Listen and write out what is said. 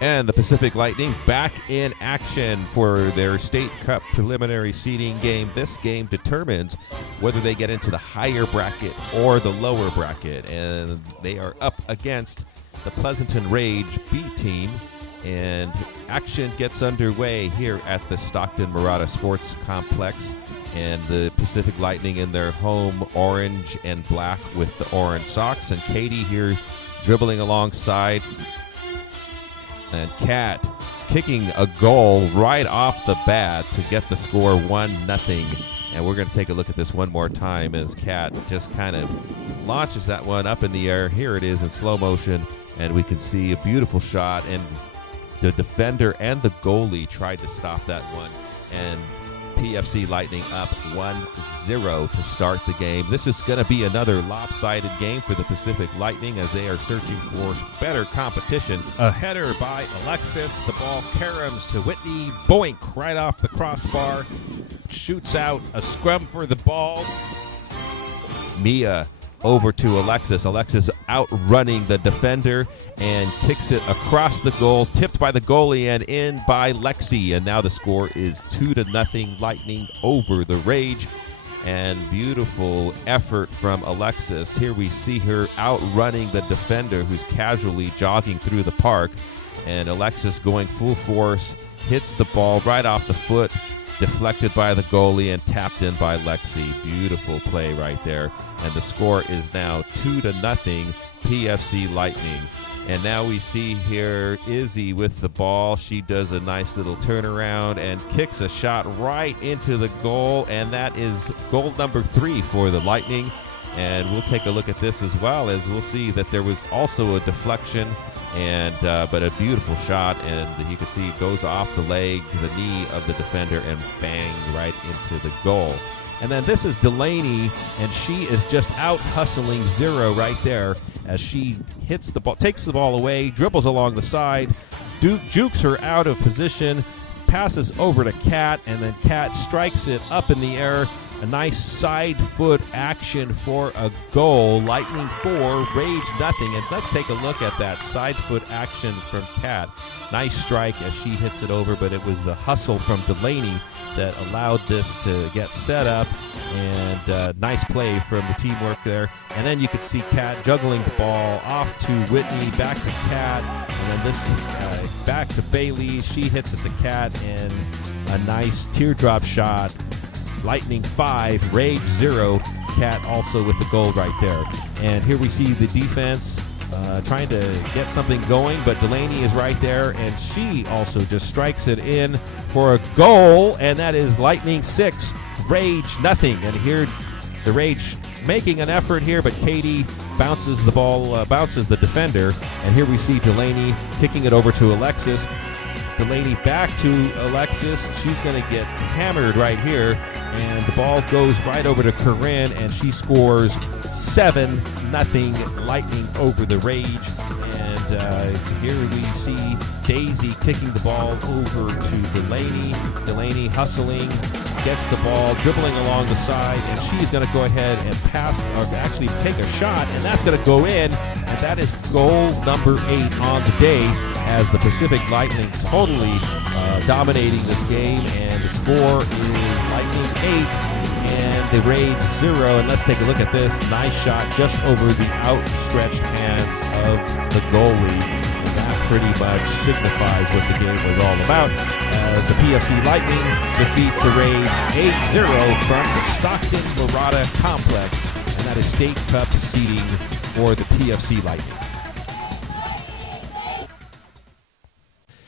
And the Pacific Lightning back in action for their State Cup preliminary seeding game. This game determines whether they get into the higher bracket or the lower bracket. And they are up against the Pleasanton Rage B team. And action gets underway here at the Stockton Murata Sports Complex. And the Pacific Lightning in their home orange and black with the orange socks. And Katie here dribbling alongside. And Kat kicking a goal right off the bat to get the score 1-0. And we're going to take a look at this one more time as Kat just kind of launches that one up in the air. Here it is in slow motion, and we can see a beautiful shot. And the defender and the goalie tried to stop that one. And PFC Lightning up 1-0 to start the game. This is going to be another lopsided game for the Pacific Lightning as they are searching for better competition. A header by Alexis. The ball caroms to Whitney. Boink right off the crossbar. Shoots out a scrum for the ball. Mia over to Alexis. Alexis outrunning the defender and kicks it across the goal, tipped by the goalie and in by Lexi. And now the score is 2-0 Lightning over the Rage. And beautiful effort from Alexis. Here we see her outrunning the defender who's casually jogging through the park. And Alexis going full force, hits the ball right off the foot, deflected by the goalie and tapped in by Lexi. Beautiful play right there. And the score is now 2-0 PFC Lightning. And now we see here Izzy with the ball. She does a nice little turnaround and kicks a shot right into the goal. And that is goal number 3 for the Lightning. And we'll take a look at this as well, as we'll see that there was also a deflection, and but a beautiful shot, and you can see it goes off the leg, the knee of the defender, and bang right into the goal. And then this is Delaney, and she is just out hustling Zero right there as she hits the ball, takes the ball away, dribbles along the side, jukes her out of position, passes over to Kat, and then Kat strikes it up in the air. A nice side foot action for a goal. Lightning 4, Rage nothing. And let's take a look at that side foot action from Kat. Nice strike as she hits it over, but it was the hustle from Delaney that allowed this to get set up. And nice play from the teamwork there. And then you could see Kat juggling the ball off to Whitney, back to Kat, and then this back to Bailey. She hits it to Kat, and a nice teardrop shot. Lightning 5, Rage 0. Kat also with the goal right there. And here we see the defense trying to get something going, but Delaney is right there, and she also just strikes it in for a goal, and that is Lightning 6, Rage nothing. And here the Rage making an effort here, but Katie bounces the ball, bounces the defender, and here we see Delaney kicking it over to Alexis. Delaney back to Alexis. She's going to get hammered right here, and the ball goes right over to Corinne, and she scores 7-0 Lightning over the Rage. And here we see Daisy kicking the ball over to Delaney. Delaney hustling, gets the ball, dribbling along the side, and she's going to go ahead and pass, or actually take a shot, and that's going to go in, and that is goal number 8 on the day, as the Pacific Lightning totally dominating this game, and the score is Lightning 8 and the Rage 0. And let's take a look at this. Nice shot just over the outstretched hands of the goalie, and that pretty much signifies what the game was all about, as the PFC Lightning defeats the Rage 8-0 from the Stockton Murata Complex, and that is State Cup seeding for the PFC Lightning.